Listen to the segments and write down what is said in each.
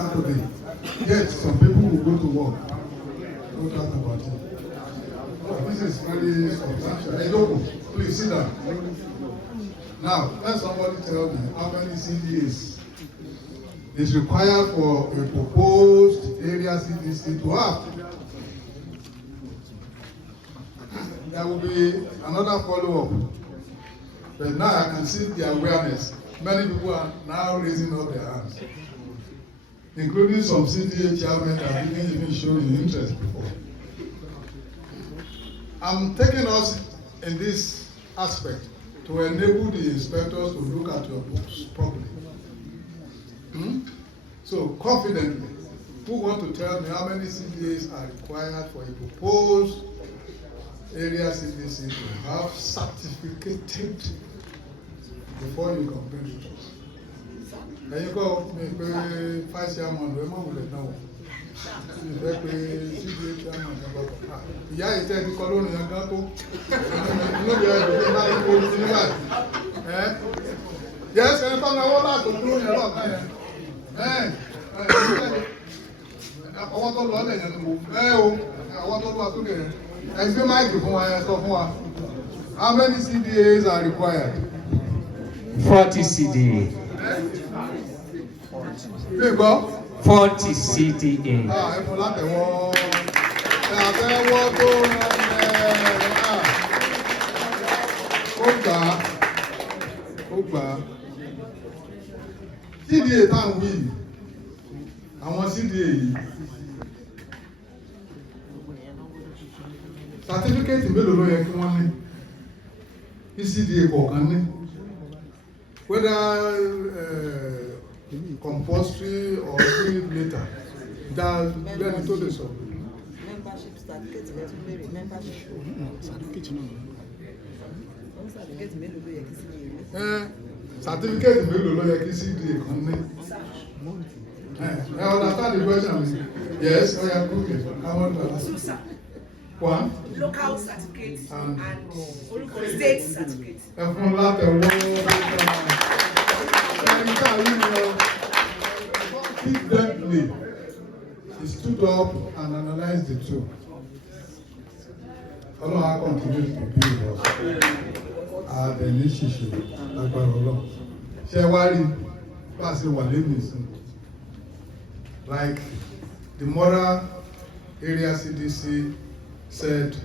Saturday. Yet some people will go to work. No doubt about it. But this is very substantial. Hey, Doko, please sit down. Now, let somebody tell me how many CDAs is required for a proposed area CDC to have. There will be another follow-up. But now I can see the awareness. Many people are now raising up their hands, including some CDA chairmen that didn't even show the interest before. I'm taking us in this aspect to enable the inspectors to look at your books properly. So confidently, who want to tell me how many CDAs are required for a proposed area CDC to have certificated before you complete it? And you go, maybe 5 chairman, we might will know. CDA chairman, ìyá ìtẹ́ ti kọ́ lónìí yẹn gan tó inú bí ẹ̀rọ tó bá ń kó ní báyìí yẹ ẹsẹ̀ tó náwó láti dúró yẹn lọ́ọ̀kan yẹn ọwọ́ tó lọ ọ́lẹ̀ yẹn ni mo o ọwọ́ tó lọ sókè yẹn ẹgbẹ́ máìkì fún wa yẹn sọ fún wa. How many CDAs are required? 40 CDA. Big go? 40 CDA. Ẹ̀fọ́ látẹ̀wọ́ àtẹ̀wọ́ tó ó gbà á. CDA táwọn wí àwọn CDA yìí certificate mélòó ló yẹ kí wọ́n ní kí CDA kọ̀ọ̀kan ní whether compulsory or free later lẹ́ni tó lè sọ. Membership certificate membership certificate náà. Certificate mélòó ló yẹ kí CDA ní? Certificate mélòó ló yẹ kí CDA kan ní? I understand the question. Yes, oh yeah, okay. I want to ask. One. Local certificate and state certificate. Ẹ̀fún látẹ̀wọ́ evidently, he stood up and analyzed the two. Ọlọ́run á continue to be with us. Àdẹ̀ní ṣìṣe lágbára Ọlọ́run. Ṣé wá rí bá a ṣe wà lẹ́nu ìsìn? Like the Mora area CDC said,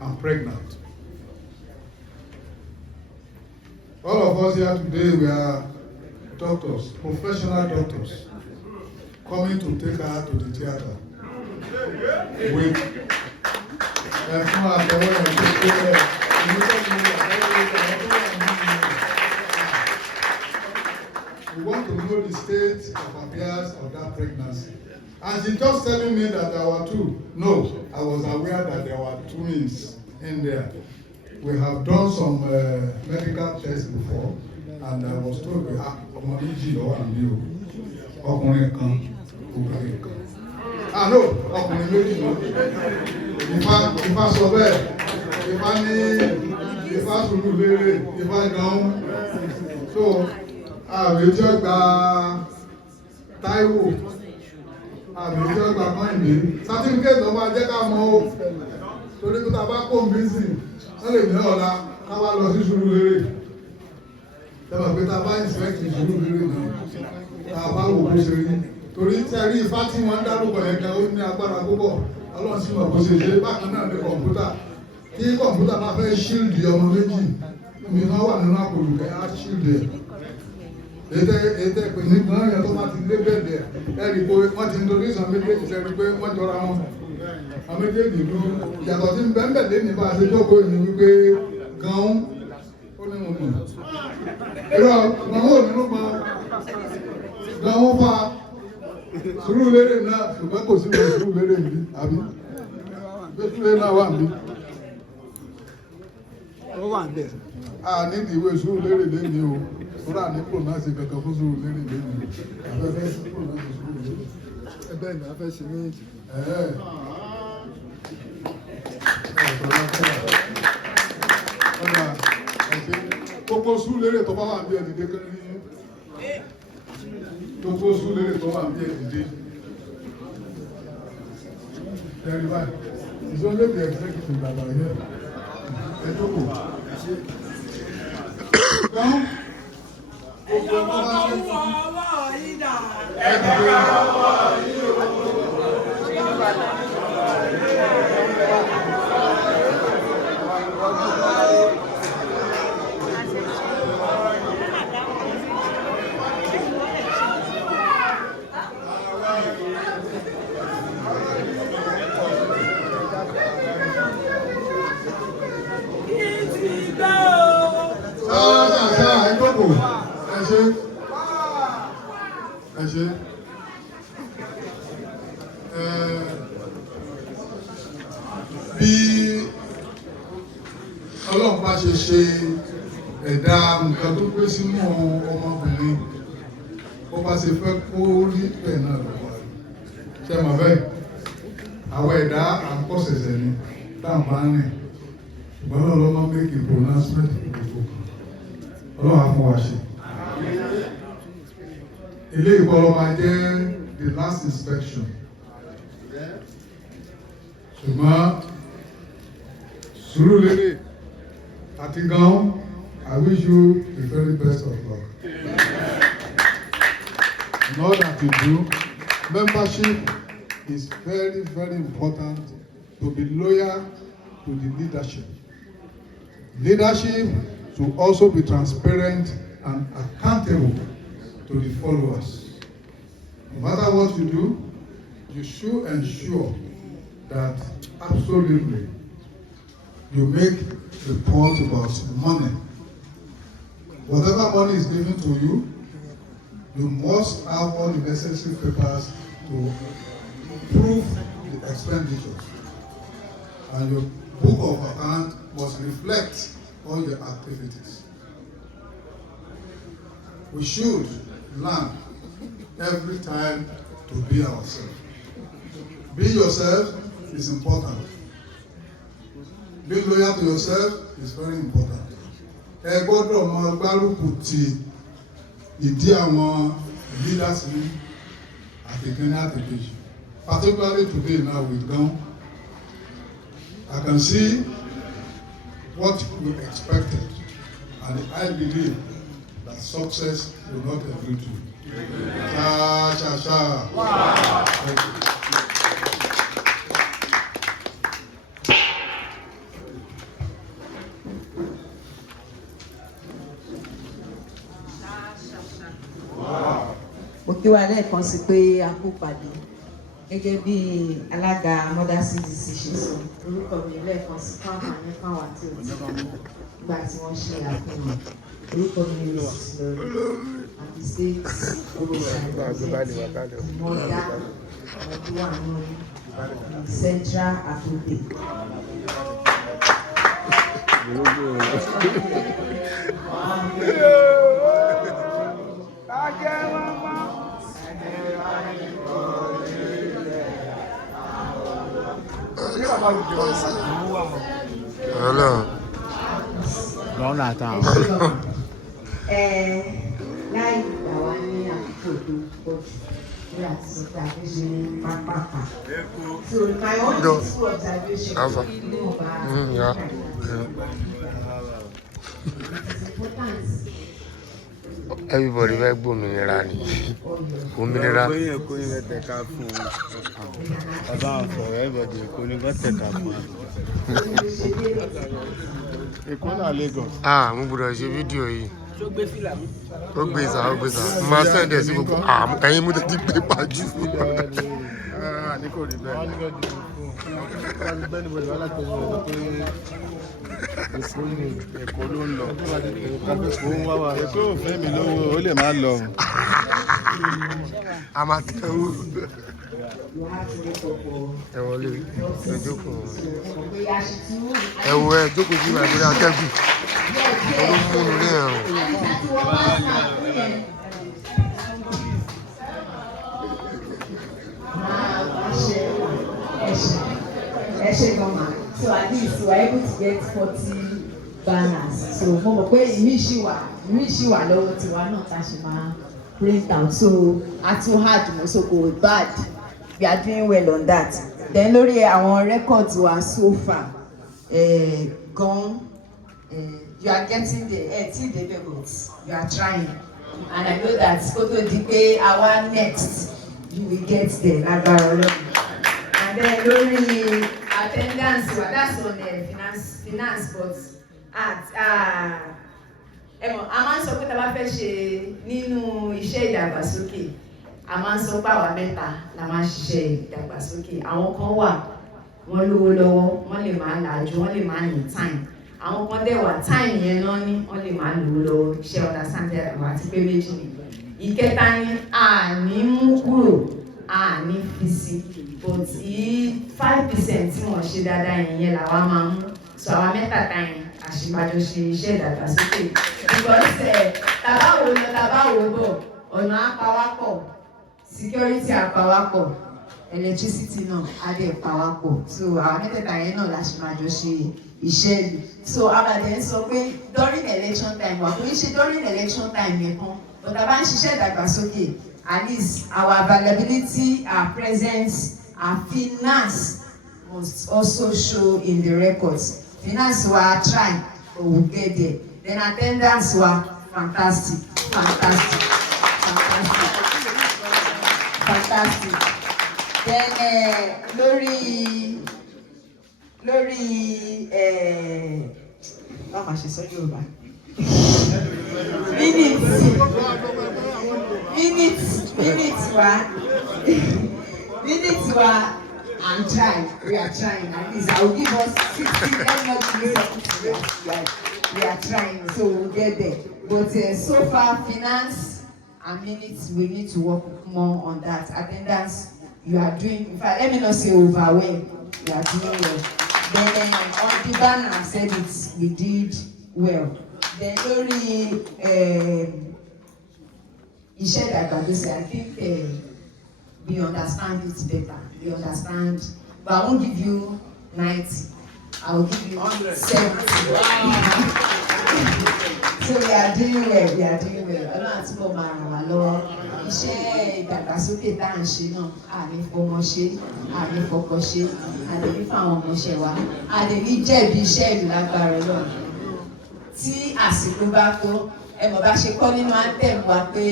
I'm pregnant. All of us here today, we are doctors, professional doctors, coming to take her to the theater with we want to know the state of affairs of that pregnancy. And she just telling me that there were two. No, I was aware that there were twins in there. We have done some medical tests before, and I was told we have ọmọdéjì lọ́wọ́ àmì o, ọkùnrin kan, obìnrin kan. No, ọkùnrin méjì lọ. Ifá sọ bẹ́ẹ̀, Ifá ní Ifá sùúrù lérè, Ifá Gan-Un. So, àbẹ̀jọ́ gba Táíwò, àbẹ̀jọ́ gba Kọ́hìndé. Certificate ló máa jẹ́ ká mọ̀ o, torí pé tá a bá kó mísìn, wọ́n lè ní ọ̀la ká wá lọ sí sùúrù lérè. Tẹ́lẹ̀ pé tá a bá inspect sùúrù lérè náà, tá a bá wò bó ṣe rí. Torí tí a rí Ifá tí wọ́n ń dárúkọ yẹn gan, ó ní agbára púpọ̀. Ọlọ́run sì mọ̀ bó ṣe ṣe bákan náà ní kọ̀ǹpútà. Tí kọ̀ǹpútà bá fẹ́ ṣíìlì ọmọ méjì, omi náà wà nínú àpòlùkẹ́ á ṣíìlì ẹ̀. Ètò ìpè ní gan yẹn tó bá ti lé bẹ́ẹ̀ ẹ̀ rí pé wọ́n ti ń torí ìsàn méjèèjì sẹ́ni pé wọ́n jọra wọn. Àwọn méjèèjì ló yàtọ̀ sí bẹ́ẹ̀ lé ní bá a ṣe jókòó yìí wípé Gan-Un ó ní wọn mọ̀. Irọ́ Gan-Un ò nínú gbọ́n. Gan-Un fa sùúrù lérè náà ṣùgbọ́n kò sí ìwé sùúrù lérè yìí àbí gbẹ́sùlẹ̀ náà wà níbí. Ó wà níbẹ̀. A ní ìwé sùúrù lérè lẹ́ni o, ó rà ní pronounce kankan fún sùúrù lérè lẹ́ni. Àbẹ̀fẹ́ sí pronounce sùúrù lérè. Ẹbẹ́ ni a fẹ́ ṣe méjì. Gbogbo sùúrù lérè tó bá wà ní ẹ̀dìdẹ́ kan ní tó kó sún lérè tó wà ní èdè. Very bad. It's only the executive that are here. Ẹ jókòó. Now, gbogbo ọmọ bá ṣe fún bí Ọlọ́run bá ṣe ṣe ẹ̀dá nǹkan tó gbé sínú ọmọbìnrin ó bá ṣe fẹ́ kó rí bẹ́ẹ̀ náà lọ́wọ́ ṣe mọ̀ bẹ́ẹ̀ àwọn ẹ̀dá àkọsẹ̀sẹ̀ ni táwọn bá ń rìn ṣùgbọ́n náà ló máa ń make a pronouncement gbogbo Ọlọ́run á fún wa ṣe. Ilé ìkọlọ máa jẹ́ the last inspection. Ṣùgbọ́n Surulere àti Gan-Un, I wish you the very best of luck. In all that you do, membership is very, very important to be loyal to the leadership. Leadership should also be transparent and accountable to the followers. No matter what you do, you should ensure that absolutely you make reports about money. Whatever money is given to you, you must have all the necessary papers to prove the expenditures. And your book of account must reflect all your activities. We should learn every time to be ourselves. Be yourself is important. Being loyal to yourself is very important. Ẹ gbọ́dọ̀ máa gbárùkù ti ìdí àwọn leaders ní àtẹ̀kẹ́ni àtẹ̀kẹ́jì. Particularly today now with Gan-Un, I can see what we expected, and I believe that success will not elude you. Cha cha cha. Wow. Thank you. Mo kí wa lẹ́ẹ̀kan sí pé a kó pàdé gẹ́gẹ́ bí alága mother CDC ṣe sọ orúkọ mi lẹ́ẹ̀kan sí fáwọn fáwọn àti òtí nígbà tí wọ́n ṣe àfihàn orúkọ mi ní ìsìlọ́rọ̀ àti state olùsàlẹ̀ mọ́dá ọdún wà ní central àtòdè. Hello. Gan-Un àtàwọn. Láì gbà wá ní àkókò tó pọ̀ jù ní àti sọ pé àfẹ́ṣe pápápá. So my own useful observation ní ọba Everybody fẹ́ gbòmìnira ni. Òmìnira. Èkó ni wọ́n tẹ̀ka fún bàbá àfọ̀rọ̀ everybody Èkó ni wọ́n tẹ̀ka fún. Èkó náà Lagos. Mo gbọ́dọ̀ ṣe fídíò yìí. Ó gbé sá. Máa sẹ́ndẹ̀ sí gbogbo. Ẹ̀yin mú tẹ́tí gbé pàjù. Ní kò rí bẹ́ẹ̀. Èkó ló ń lọ. Èkó ò fẹ́ mi lówó, ó lè má lọ. A máa tẹ̀wọ́. Ẹ wọlé ẹ jókòó. Ẹ wo ẹ jókòó sí ìwádìí atẹ́gùn. Olúmúnú ní ẹ̀rùn. So at least we were able to get 40 banners. So mo mọ̀ pé ìmí ṣì wà lọ́wọ́ tiwa náà tá a ṣe máa print out. So at too hard so go bad. We are doing well on that. Then lórí àwọn records wa so far gone. You are getting there. Till the levels. You are trying. And I know that Koto Dipe, our next, you will get there. And then lórí attendance, that's on finance, but a máa ń sọ pé tá a bá fẹ́ ṣe nínú iṣẹ́ ìdàgbàsókè, a máa ń sọ pé àwa mẹ́ta la máa ń ṣiṣẹ́ ìdàgbàsókè. Àwọn kan wà, wọ́n lówó lọ́wọ́, wọ́n lè máa làájú, wọ́n lè máa ní time. Àwọn kan dẹ̀ wà time yẹn náà ní wọ́n lè máa lówó lọ́wọ́, iṣẹ́ understand àwọn àti pé méjì ni. Ìkẹta ni àní mú kúrò, àní fi sí, but 5% tí wọ́n ṣe dáadáa yẹn làwa máa ń mú. So àwa mẹ́tàtà yẹn àṣìbàjọ ṣe iṣẹ́ ìdàgbàsókè. Because tàbáwo lọ tàbáwo bọ̀, ọ̀nà àpawápọ̀, security àpawápọ̀, electricity náà á dẹ̀ pawápọ̀. So àwa mẹ́tẹ̀ẹ̀ta yẹn náà làṣìbàjọ ṣe iṣẹ́ ìlú. So abàdé ń sọ pé during election time wà kò ní ṣe during election time yẹn kan, but àbá ń ṣiṣẹ́ ìdàgbàsókè, at least our availability, our presence, our finance must also show in the records. Finance were trying, but we'll get there. Then attendance were fantastic. Then lórí báwo ṣe sọ Yorùbá? Minutes were. I'm trying. We are trying. At least I will give us 60. Let not give us 60. We are trying, so we'll get there. But so far, finance and minutes, we need to work more on that. Attendance, you are doing. In fact, let me not say overwhelmed. You are doing well. Then on the banner, I've said it. We did well. Then only iṣẹ́ ìdàgbàsókè, I think we understand it better. We understand, but I won't give you 90. I will give you 70. So we are doing well. We are doing well. Ọlọ́run àti bọ́ máa ràn wá lọ́wọ́. Iṣẹ́ ìdàgbàsókè tá à ń ṣe náà, àní fọmọ ṣe, àní fọkọ ṣe, àdèmí fáwọn ọmọọṣẹ́ wa, àdèmí jẹ̀bi iṣẹ́ ìlú lágbára Ọlọ́run. Tí àsìkò bá tó, ẹ mọ̀ bá ṣe kọ́ nínú anthem wa pé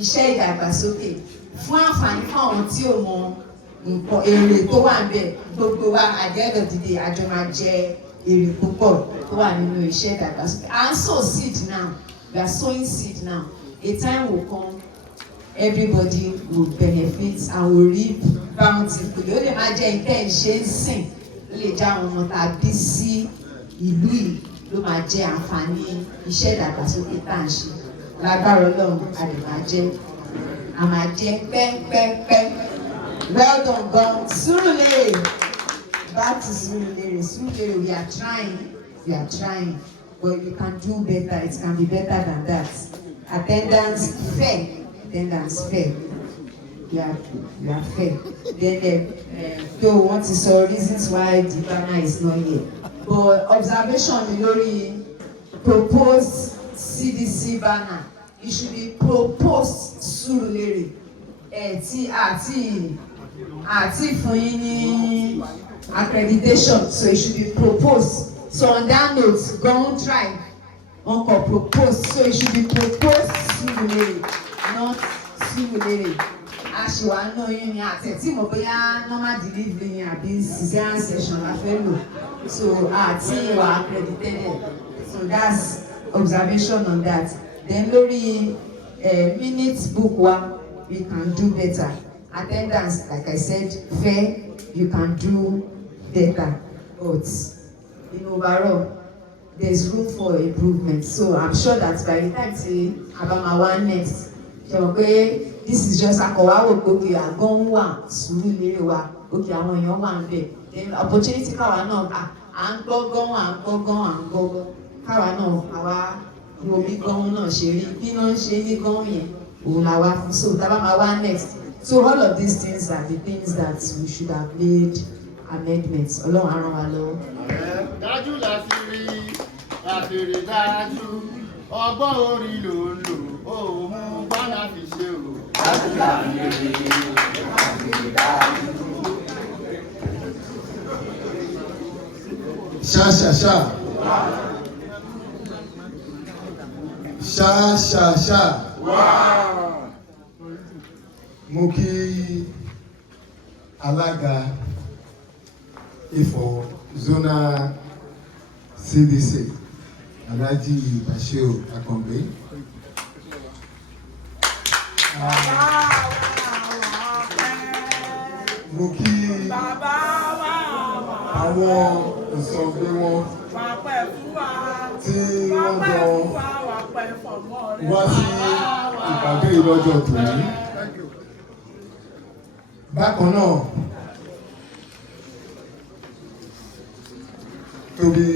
iṣẹ́ ìdàgbàsókè fún àǹfààní fún àwọn tí ò mọ nǹkan èrè tó wà níbẹ̀, gbogbo wa àjẹ́dọ̀ dìde àjọ máa jẹ èrè púpọ̀ tó wà nínú iṣẹ́ ìdàgbàsókè. À ń sow seed now. We are sowing seed now. A time will come, everybody will benefit and will reap bountifully. Ó lè máa jẹ́ nǹkan ìṣe ń sìn, ó lè jẹ́ àwọn ọmọ tàbí sí ìlú yìí ló máa jẹ́ àǹfààní iṣẹ́ ìdàgbàsókè tá à ń ṣe. Lágbára Ọlọ́run a lè máa jẹ́. A máa jẹ́ pẹ́pẹ́pẹ́. Well done, Gan-Un. Surulere. Back to Surulere. Surulere, we are trying. But we can do better. It can be better than that. Attendance fair. We are fair. Then though want to saw reasons why the banner is not here. But observation lórí proposed CDC banner. It should be proposed Surulere. Àti fún yín ní accreditation, so it should be proposed. So on that note, Gan-Un try uncle propose, so it should be proposed Surulere, not Surulere. Aṣèwà náà yín ni àtẹ̀tí mọ̀ bóyá normal delivery yẹn àbí cesarean section la fẹ́ lò, so àti ìwà accredited. So that's observation on that. Then lórí minutes book wa, we can do better. Attendance, like I said, fair, you can do better. But in overall, there's room for improvement. So I'm sure that by the time say Abama one next, okay, this is just Akowa okay, Gan-Un wa, Surulere wa, okay, àwọn èèyàn wà ń bẹ̀. Then opportunity káwa náà à ń gbọ́ Gan-Un, káwa náà àwa omi Gan-Un náà ṣe rí bí náà ṣe ní Gan-Un yẹn òun la wá fún. So Abama one next. So all of these things are the things that we should have made amendments. Ọlọ́run á ràn wá lọ́wọ́. Dájú láti rí dájú, ọgbọ́n orí ló ń lò, òun gbọ́nà fi ṣe o. Ṣá. Ṣá. Mo kí alága Ifọ̀ Zonal CDC Alhaji Bashir Akàngbé. Mo kí àwọn ìsọ̀gbé wọn tí wọ́n jọ wá sí ìpàdé ìlọ́jọ́ tòní. Bákan náà, to be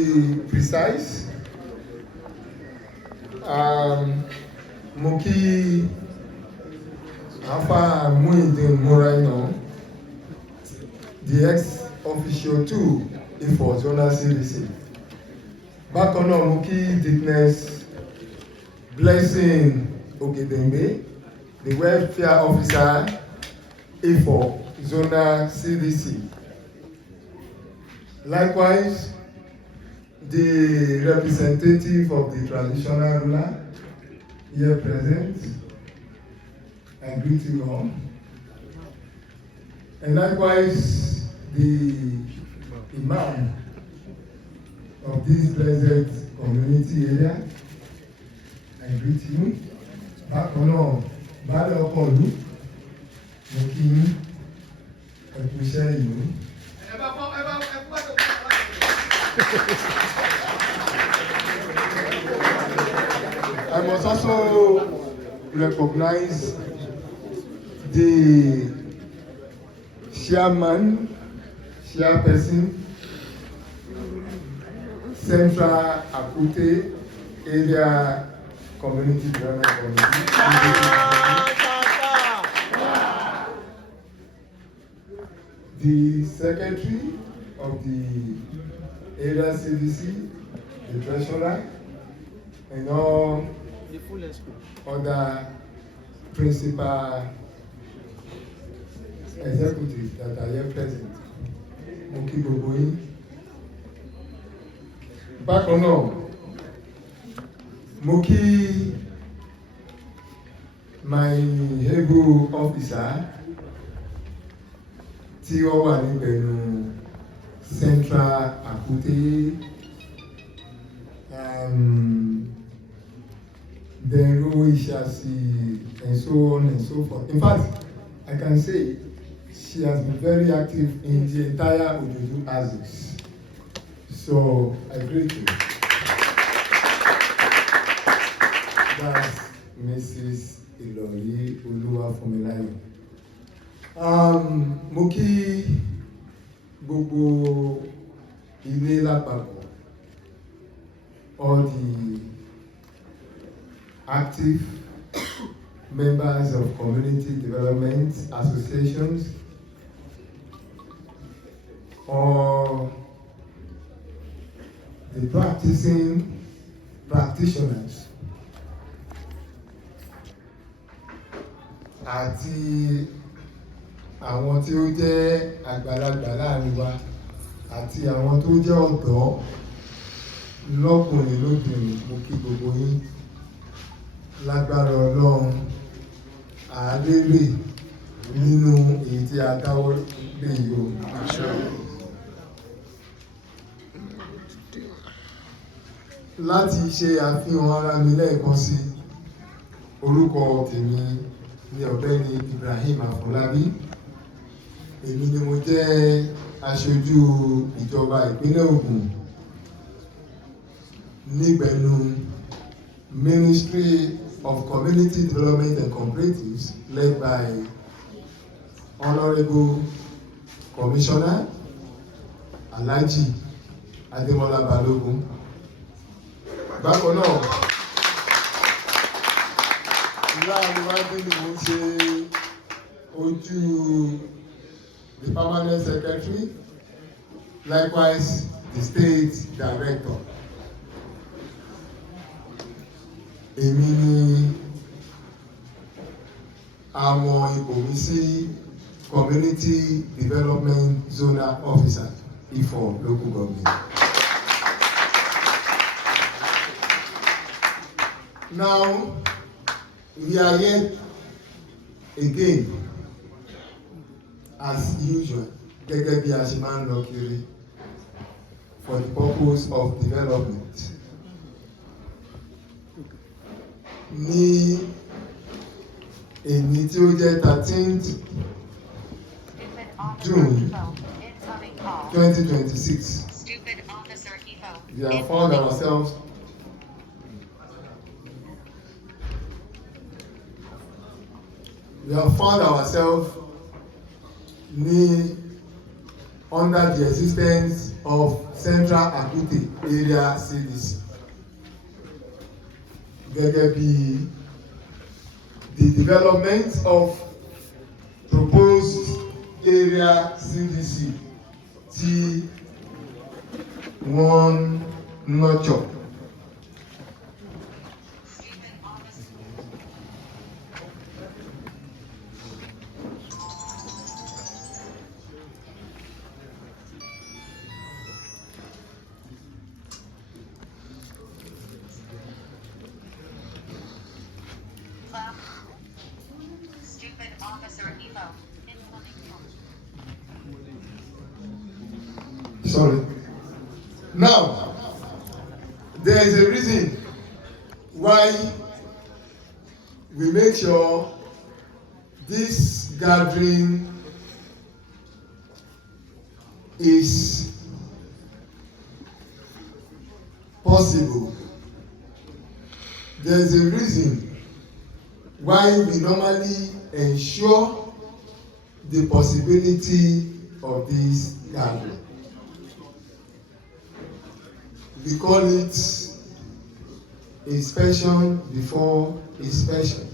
precise, mo kí Afa Muhyiddin Muraina, the ex-officio 2 Ifọ̀ Zonal CDC. Bákan náà, mo kí Dickness Blessing Ogedengbe, the welfare officer Ifọ̀ Zonal CDC. Likewise, the representative of the traditional ruler here present, I greet you all. And likewise, the Imam of this blessed community area, I greet you. Bákan náà, baálé ọkọ ìlú, mo kí yín, ẹ kú iṣẹ́ ìlú. I must also recognize the chairperson, Central Akute Area Community Development Committee. The secretary of the area CDC, the treasurer, and all other principal executives that are here present. Mo kí gbogbo yín. Bákan náà, mo kí my able officer tí ó wà nígbẹ̀nu Central Akute, Dero Ishasi, and so on and so forth. In fact, I can say she has been very active in the entire Ojoju axis. So I greet you. That's Mrs. Iloyi Oluwafunmilayo. Mo kí gbogbo ilé lápapọ̀, all the active members of community development associations, or the practitioners, àti àwọn tí ó jẹ́ àgbàlagbà láàrin wa, àti àwọn tó jẹ́ ọ̀dọ́ lọ́kùnrin lóbìnrin, mo kí gbogbo yín. Lágbára Ọlọ́run, àárèrè nínú èyí tí a dáwọ́ lé yìí o. Láti ṣe àfihàn ara mi lẹ́ẹ̀kan sí, orúkọ tèmi ni Ọ̀gbẹ́ni Ibrahim Afọlábí. Èmi ni mo jẹ́ aṣojú ìjọba ìpínlẹ̀ Ògùn nígbẹ̀nu Ministry of Community Development and Cooperatives, led by Honorable Commissioner Alhaji Ademola Balogun. Bákan náà, láàrin wájú ni mo ń ṣe ojú the permanent secretary, likewise the state director. Èmi ni àwọn ipò mi sí Community Development Zonal Officer Ifọ̀ Local Government. Now, we are here again, as usual, gẹ́gẹ́ bí a ṣe máa ń lọ kiri, for the purpose of development. Ní èyí tí ó jẹ́ 13th June 2026, we have found ourselves under the existence of Central Akute Area CDC. Gẹ́gẹ́ bí the development of proposed area CDC tí wọ́n nurture. Sorry. Now, there is a reason why we make sure this gathering is possible. There is a reason why we normally ensure the possibility of this gathering. We call it inspection before inspection.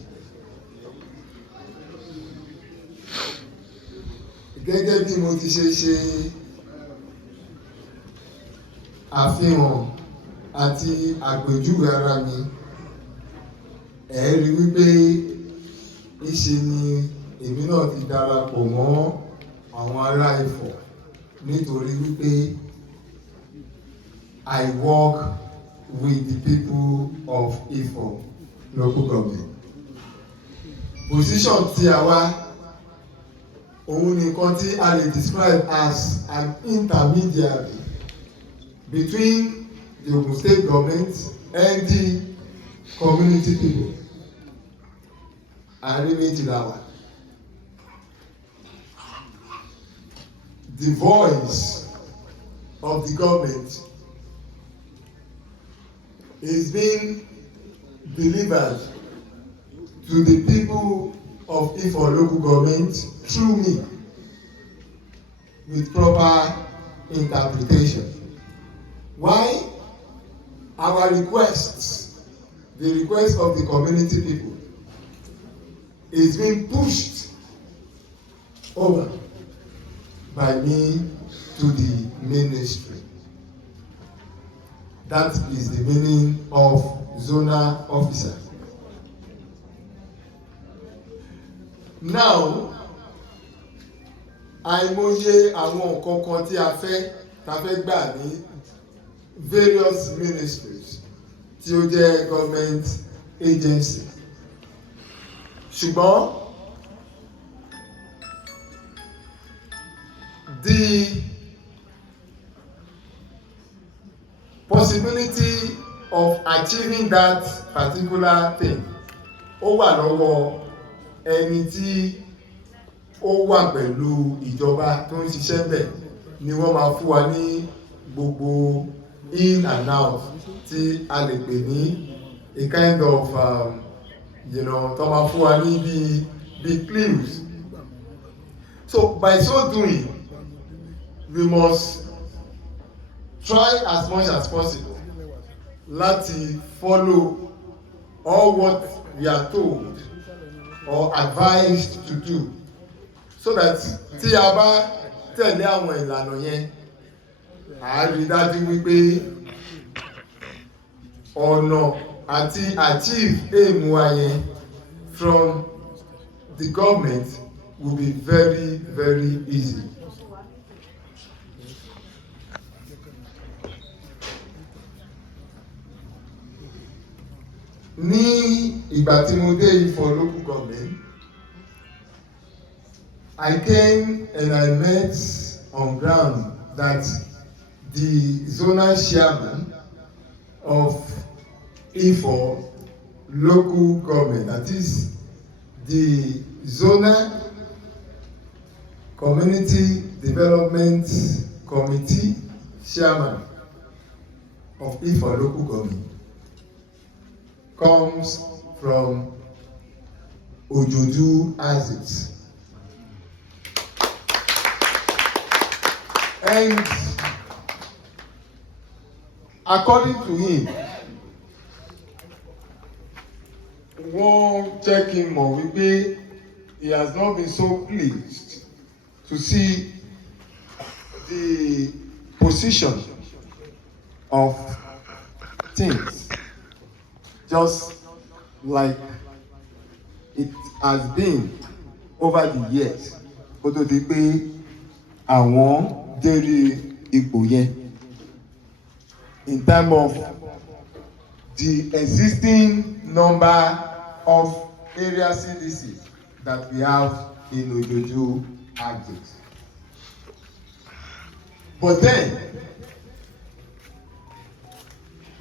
Gẹ́gẹ́ bí mo ti ṣe àfihàn àti àpèjúwe ara mi, ẹ rí wípé ìṣe ni èmi náà ti darapọ̀ mọ́ àwọn ará Ifọ̀ nítorí wípé I work with the people of Ifọ̀ Local Government. Position tí a wá, òun nìkan tí a lè describe as an intermediary between the Ogun State government and the community people. Àárín méjì la wà. The voice of the government is being delivered to the people of Ifọ̀ Local Government through me with proper interpretation. Why? Our requests, the request of the community people, is being pushed over by me to the ministry. That is the meaning of zonal officer. Now, àìmọye àwọn nǹkan kan tí a fẹ́ gbà ní various ministries tí ó jẹ́ government agency. Ṣùgbọ́n the possibility of achieving that particular thing ó wà lọ́wọ́ ẹni tí ó wà pẹ̀lú ìjọba tó ń ṣiṣẹ́ bẹ̀ ni wọ́n máa fún wa ní gbogbo in and out tí a lè pè ní a kind of tó máa fún wa ní bí clues. So by so doing, we must try as much as possible láti follow all what we are told or advised to do, so that tí a bá tẹ̀lé àwọn ìlànà yẹn, a rí dájú wípé ọ̀nà àti achieve aim wa yẹn from the government will be very, very easy. Ní ìgbà tí mo dé Ifọ̀ local government, I came and I met on ground that the zonal chairman of Ifọ̀ local government, that is the zonal community development committee chairman of Ifọ̀ local government, comes from Ojodu Axis. And according to him, wọ́n jẹ́ kí n mọ̀ wípé he has not been so pleased to see the position of things just like it has been over the years kó tó di pé àwọn dérí ipò yẹn in terms of the existing number of area CDCs that we have in Ojoju Axis. But then,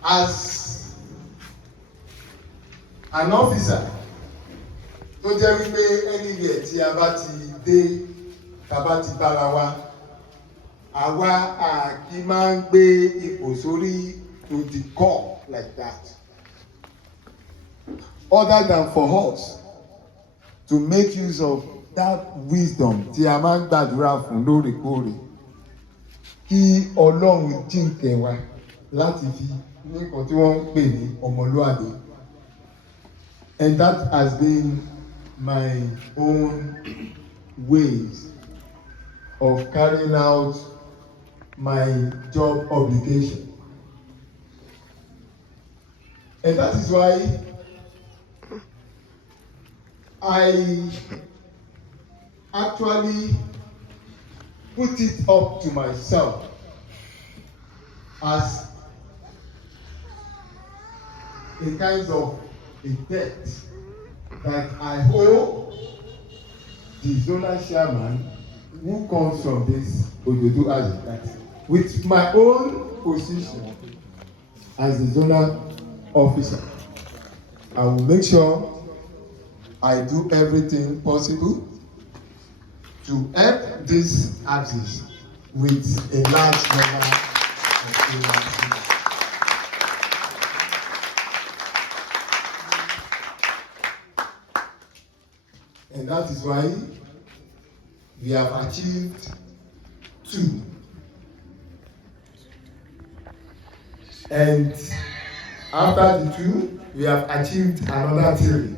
as an officer tó jẹ́ wípé anywhere tí a bá ti dé tá bá ti bára wa, àwa kì í máa ń gbé ipò sórí to the core like that, other than for us to make use of that wisdom tí a máa ń gbàdúrà fún lóòrèkóòrè kí Ọlọ́run jíǹkẹ́ wa láti fi ní nǹkan tí wọ́n ń pè ní ọmọlúwàbí. And that has been my own ways of carrying out my job obligation. And that is why I actually put it up to myself as a kind of a debt that I owe the zonal chairman who comes from this Ojodu Axis, with my own position as the zonal officer. I will make sure I do everything possible to help this axis with a large number of areas. And that is why we have achieved 2. And after the 2, we have achieved another 3.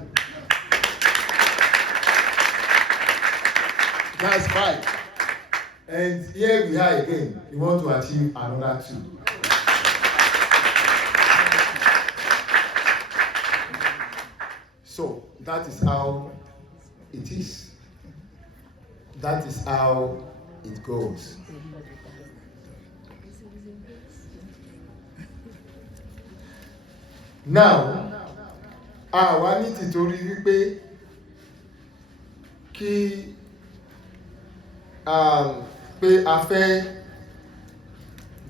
That's 5. And here we are again. We want to achieve another 2. So that is how it is. That is how it goes. Now, àwa ní tìtorí wípé kí pé a fẹ́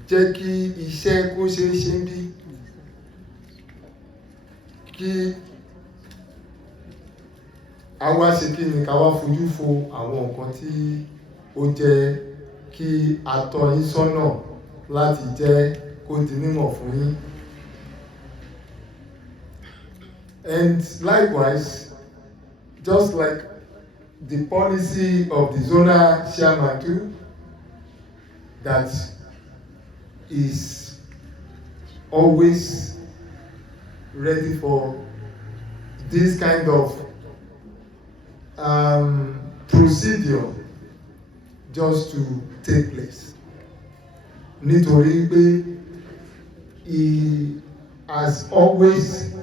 jẹ́ kí iṣẹ́ kó ṣeé ṣe ń bí, kí àwa ṣe kí ni ká wá fojú fo àwọn nǹkan tí ó jẹ́ kí a tọ́ yín sọ́nà láti jẹ́ kó di mímọ̀ fún yín. And likewise, just like the policy of the zonal chairman too, that is always ready for this kind of procedure just to take place. Nítorí pé he has always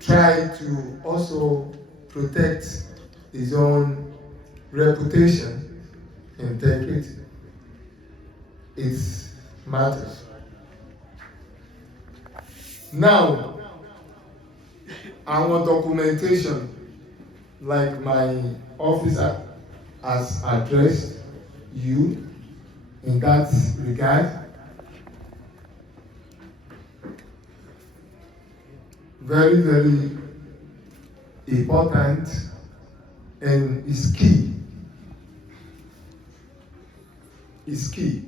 tried to also protect his own reputation, integrity. It matters. Now, our documentation, like my officer has addressed you in that regard. Very, very important and is key. Is key.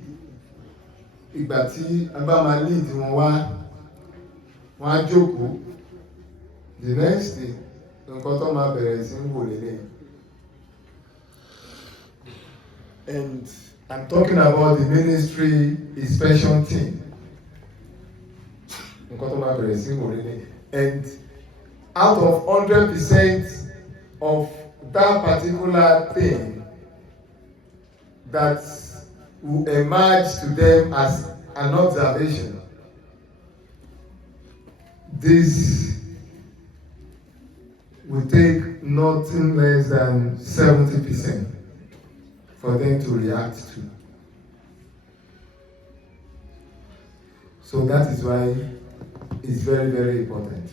Ìgbà tí a bá máa lead wọn wọ́n á jókòó. The next thing, nǹkan tó máa bẹ̀rẹ̀ sí ń wò lélẹ̀. And I'm talking about the ministry inspection team. Nǹkan tó máa bẹ̀rẹ̀ sí ń wò lélẹ̀. And out of 100% of that particular thing that will emerge to them as an observation, this will take nothing less than 70% for them to react to. So that is why it's very, very important.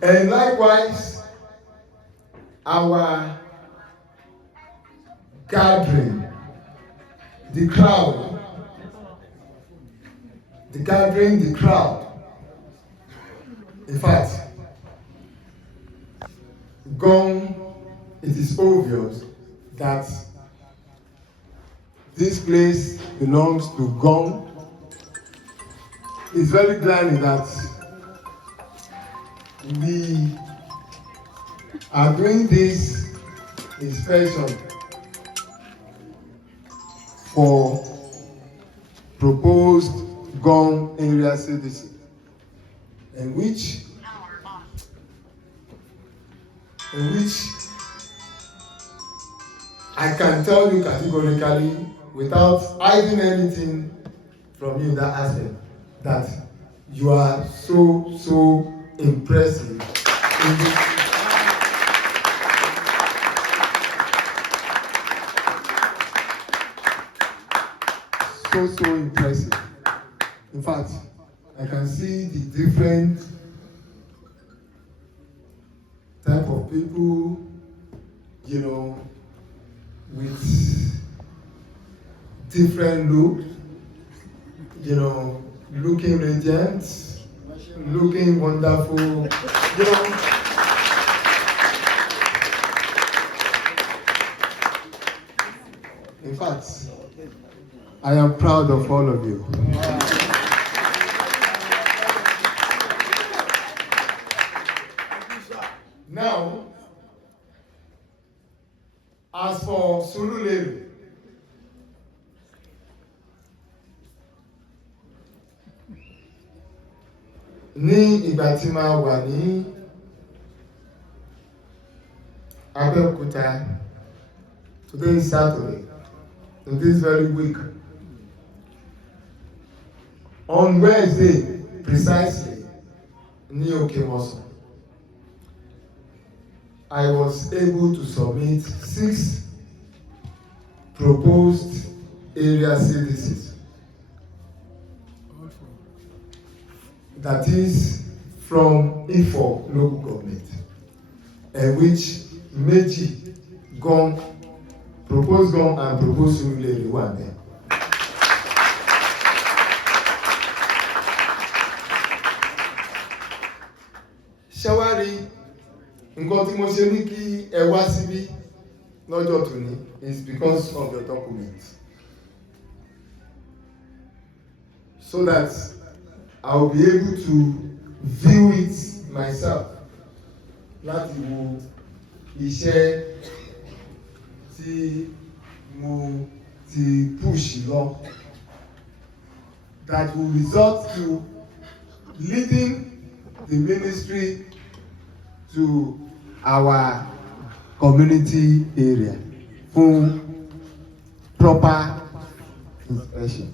And likewise, our gathering, the crowd, the crowd. In fact, Gan-Un, it is obvious that this place belongs to Gan-Un. It's very glaring that we are doing this inspection for proposed Gan-Un area CDC, in which I can tell you categorically, without hiding anything from you in that aspect, that you are so impressive in this. So impressive. In fact, I can see the different type of people, you know, with different looks, you know, looking radiant, looking wonderful, you know. In fact, I am proud of all of you. Now, as for Surulere, ní ìgbà tí máa wà ní Abẹ́òkúta, today is Saturday, in this very week, on Wednesday precisely, ní Òkèmọ́sàn, I was able to submit 6 proposed area CDCs. That is from Ifo local government, and which méjì Gan-Un, proposed Gan-Un and proposed Surulere wà there. Ṣẹ́wárí, nǹkan tí mo ṣe ní kí ẹ wá síbí lọ́jọ́ tòní is because of your documents, so that I will be able to view it myself, láti wo iṣẹ́ tí mo ti push lọ, that will result to leading the ministry to our community area for proper inspection.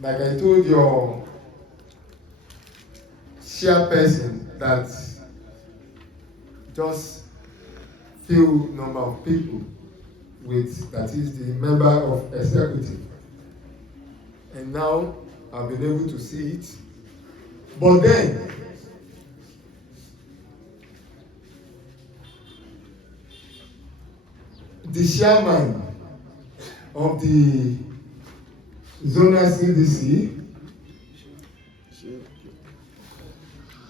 Like I told your chairperson that just few number of people with, that is the member of executive. And now I've been able to see it. But then, the chairman of the zonal CDC,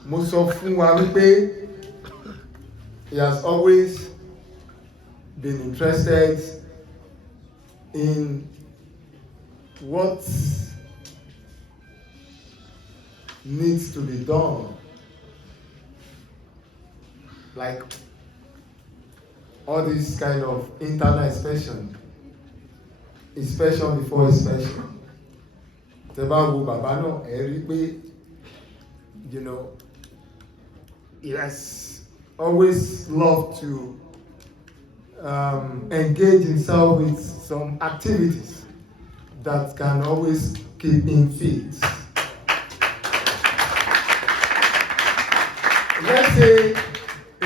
mo sọ fún wa wípé he has always been interested in what needs to be done, like all this kind of internal inspection before inspection. Tẹ́ bá wo bàbá náà, ẹ rí pé, you know, he has always loved to engage himself with some activities that can always keep him fit. Let's say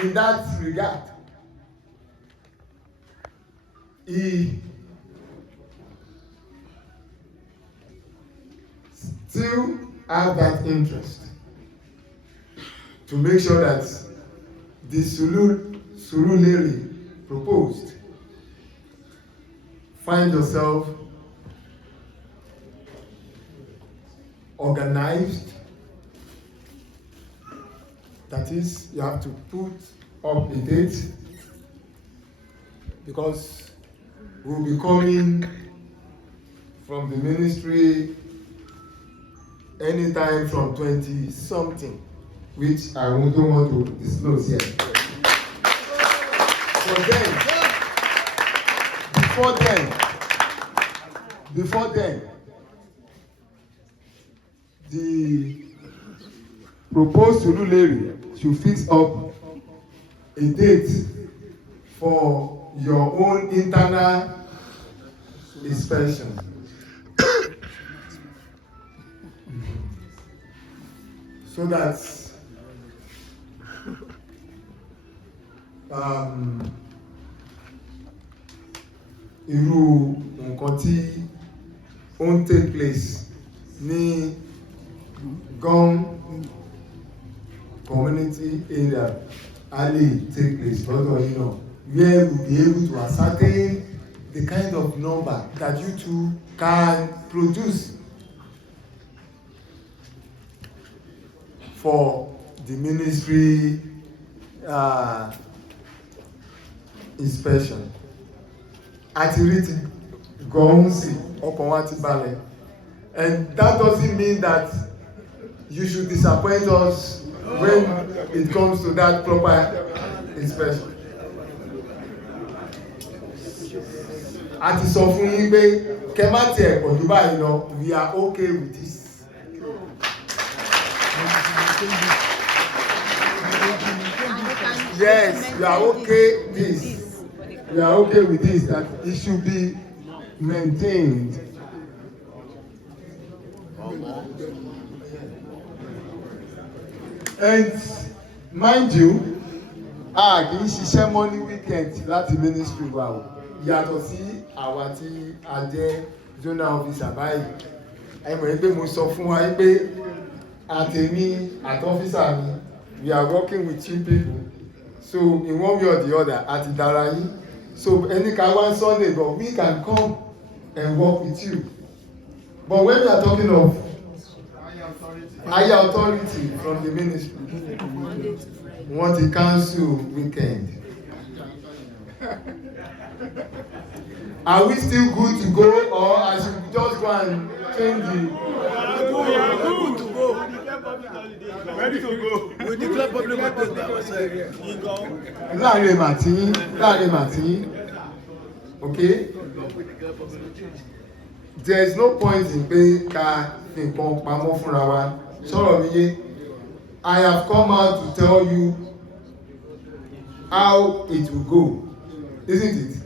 in that regard, he still have that interest to make sure that the Surulere proposed find yourself organized. That is, you have to put up a date, because we'll be coming from the ministry anytime from 20 something, which I don't want to disclose here. But then, before then, the proposed Surulere should fix up a date for your own internal inspection. So that irú nǹkan tí ó ń take place ní Gan-Un community area a lè take place lọ́dọ̀ yìí náà, where we be able to ascertain the kind of number that you two can produce for the ministry inspection. Àti rí ti Gan-Un sí, ọkàn wa ti balẹ̀, and that doesn't mean that you should disappoint us when it comes to that proper inspection. A ti sọ fún yín pé kẹ́ má tiẹ̀ pọ̀ jù báyìí lọ, we are okay with this. Yes, we are okay with this. We are okay with this, that it should be maintained. And mind you, kì í ṣiṣẹ́ mọ́ ní weekend láti ministry wa o. Yàtọ̀ sí àwa tí a jẹ́ zonal officer báyìí. Ẹ mọ̀ pé mo sọ fún wa pé àtẹ̀mí àtọ́físà mi, we are working with you people. So in one way or the other, àti dára yín. So any ká wá Sunday, but we can come and work with you. But when we are talking of higher authority from the ministry, want to cancel weekend. Are we still good to go, or I should just go and change the? We are good to go. Ready to go. We declare public holiday. Láàrin màtí, okay? There is no point in pé ká fi nǹkan pamọ́ fúnra wa. Sọ̀rọ̀ mi yé. I have come out to tell you how it will go, isn't it?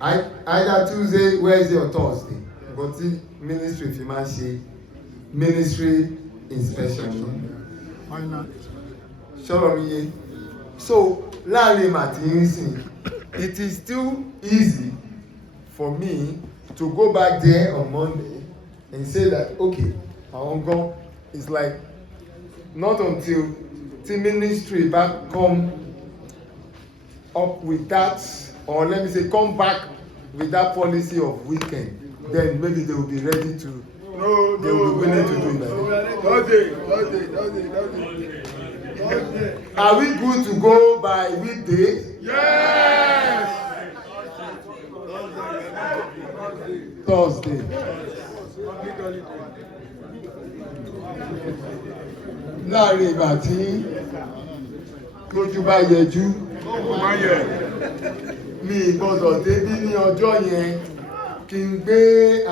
Either Tuesday, Wednesday or Thursday. But the ministry fi máa ṣe ministry inspection. Sọ̀rọ̀ mi yé. So láàrin Martinson, it is still easy for me to go back there on Monday and say that okay, àwọn gan is like not until the ministry back come up with that, or let me say come back with that policy of weekend, then maybe they will be ready to they will be willing to do it. Are we good to go by weekday? Yes. Thursday. Láàrin ìgbà tí lójú bá yẹjú, mi gbọ́dọ̀ débí ní ọjọ́ yẹn kí n gbé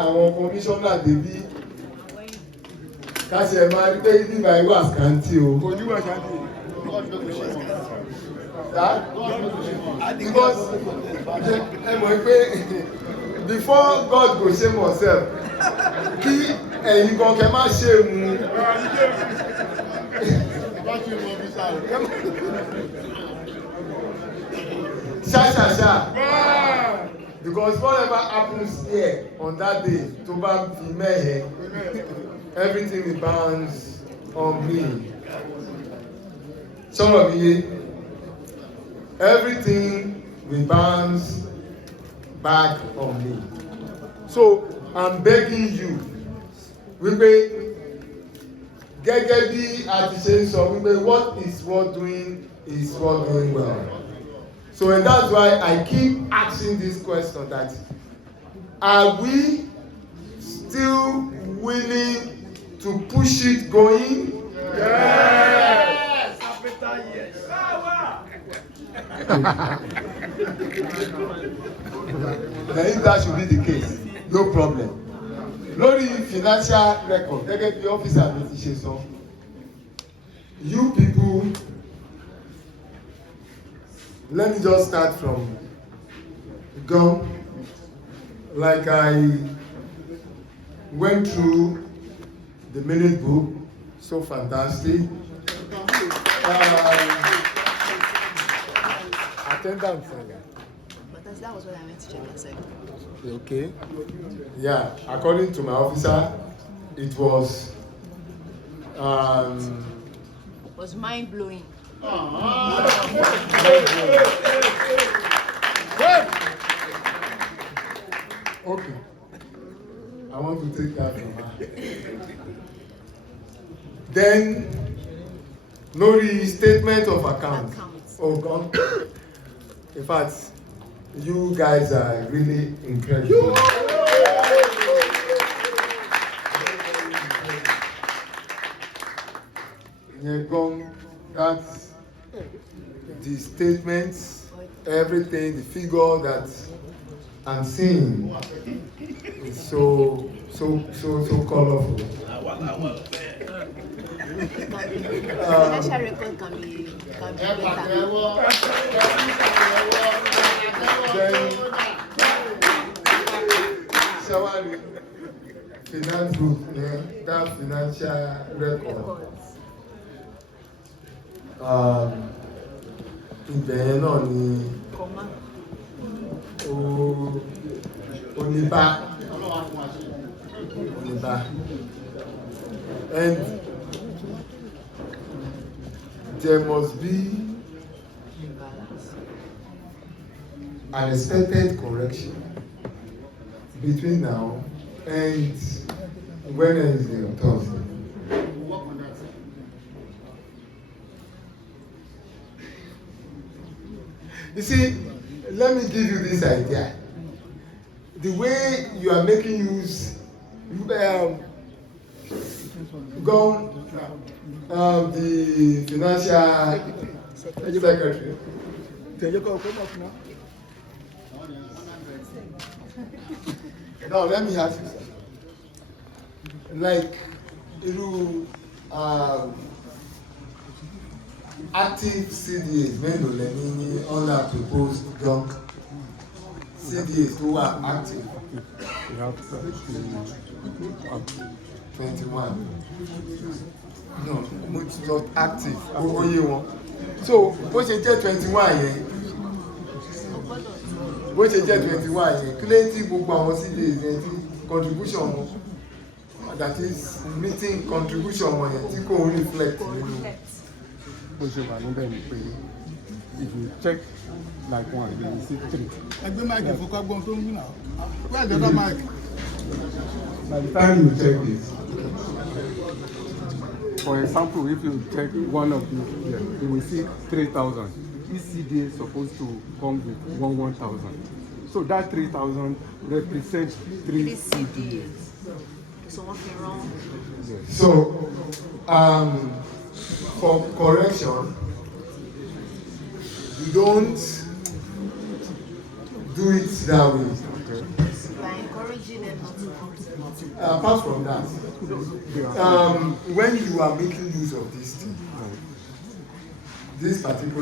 àwọn kọmíṣọ́nà débí káṣí ẹ̀ máa rí pé nígbà ìwà àkáǹtì o. Because ẹ mọ̀ pé before God go shame himself kí ẹ̀yin gan kẹ́ má ṣe mu. Sha. Because whatever happens here on that day tó bá fi mẹ́hẹ̀ everything rebounds on me. Sọ̀rọ̀ mi yé. Everything rebounds back on me. So I'm begging you wípé gẹ́gẹ́ bí a ti ṣe ń sọ wípé what is worth doing is worth doing well. So and that's why I keep asking this question that are we still willing to push it going? Yes. After yes. Then if that should be the case, no problem. Lórí financial record, gẹ́gẹ́ bí ọ́fíìsà mi ti ṣe sọ, you people, let me just start from Gan-Un. Like I went through the minute book, so fantastic. Attendance. But that was what I went to check myself. Okay. Yeah, according to my officer, it was mind blowing. Okay. I want to take that from her. Then, no restatement of accounts. Oh God. In fact, you guys are really incredible. That's the statements, everything, the figure that I'm seeing is so colorful. Financial record can be better. Then, Shawari, finance group, that financial record. Ibẹ̀ náà ni oníbá. And there must be an expected correction between now and Wednesday or Thursday. You see, let me give you this idea. The way you are making use, the financial secretary. Now let me ask you, like, active CDAs mélòó lẹ́ni ní under proposed junk CDAs tó wà active. 21. No, not active. Oye wọn. So bó ṣe jẹ́ 21 yẹn, bó ṣe jẹ́ 21 yẹn, kí ló tí gbogbo àwọn CDs yẹn tí contribution wọn, that is meeting contribution wọn yẹn tí kò reflect nínú. Bó ṣe wà níbẹ̀ ni pé if you check like one, you will see 3. Ẹgbẹ́ máìkì fún kágbọ́n tó ń wí náà. Where the other mic? By the time you check it, for example, if you check one of these here, you will see 3,000. Each CD is supposed to come with 1,000. So that 3,000 represents 3 CDs. So what went wrong? So, for correction, you don't do it that way. By encouraging them not to come to the meeting. Apart from that, when you are making use of this thing, this particular